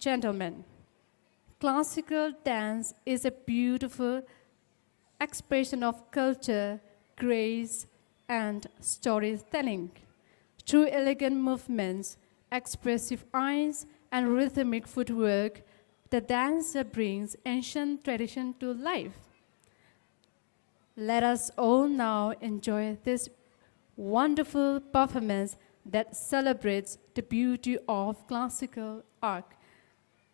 gentlemen, classical dance is a beautiful expression of culture, grace, and storytelling. Through elegant movements, expressive eyes, and rhythmic footwork, the dancer brings ancient tradition to life. Let us all now enjoy this wonderful performance that celebrates the beauty of classical art.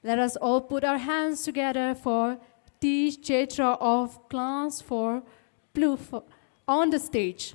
Let us all put our hands together for T. Chaitra of Class 4 Blue on the stage.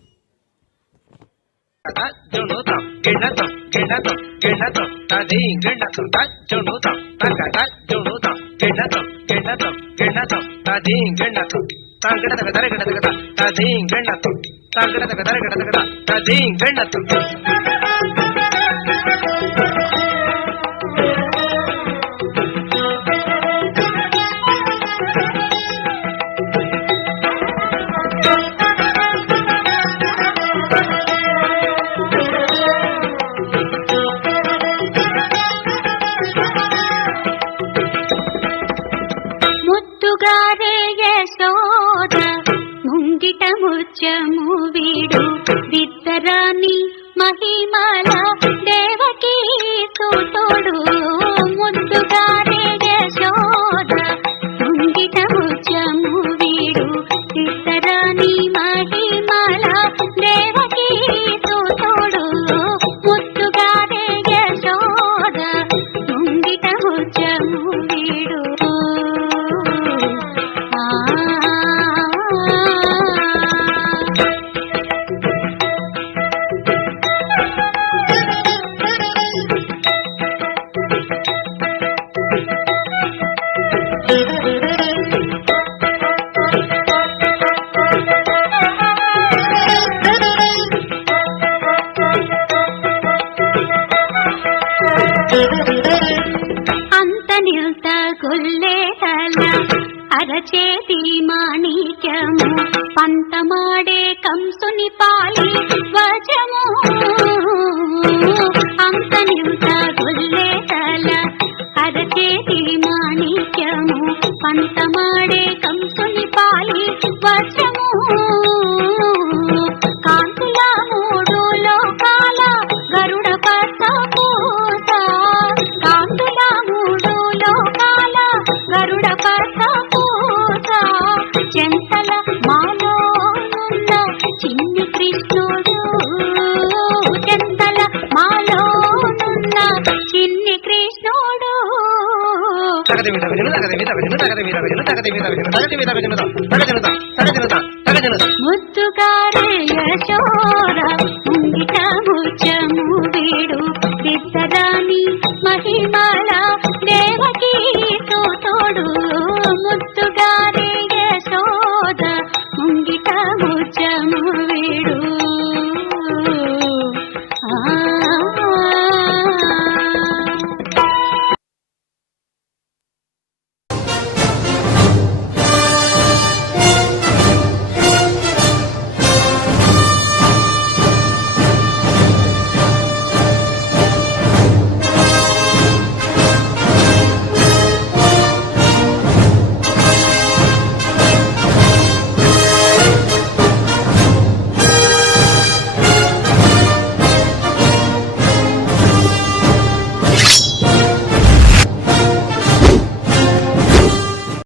ముత్యము వీడు విత్తరాని మహిమల దేవకీ తోడు ముద్దుగారే యశోద ముంగిట ముత్యము వీడు విత్తరాని మహిమల దేవకీ తోడు ముద్దుగారే యశోద ముంగిట ముత్యము వీడు అంతనిల్త కొల్లేతల అరచేతి మాణిక్యము పంతమాడే కంసుని పాలి వచము అంతనిల్త కొల్లేతల అరచేతి మాణిక్యము పంతమాడే కంసుని పాలి వచము కాంతుల మూడు లోకాల గరుడ పట్ట పూత కాంతుల మూడు లోకాల గరుడ పట్ట పూత చెంతల మాలోనున్న చిన్ని కృష్ణుడు చెంతల మాలోనున్న చిన్ని కృష్ణుడు ముద్దుగారే యశోద ముంగిట ముత్యము వీడు విత్తరాని మహిమల దేవకీ తోడు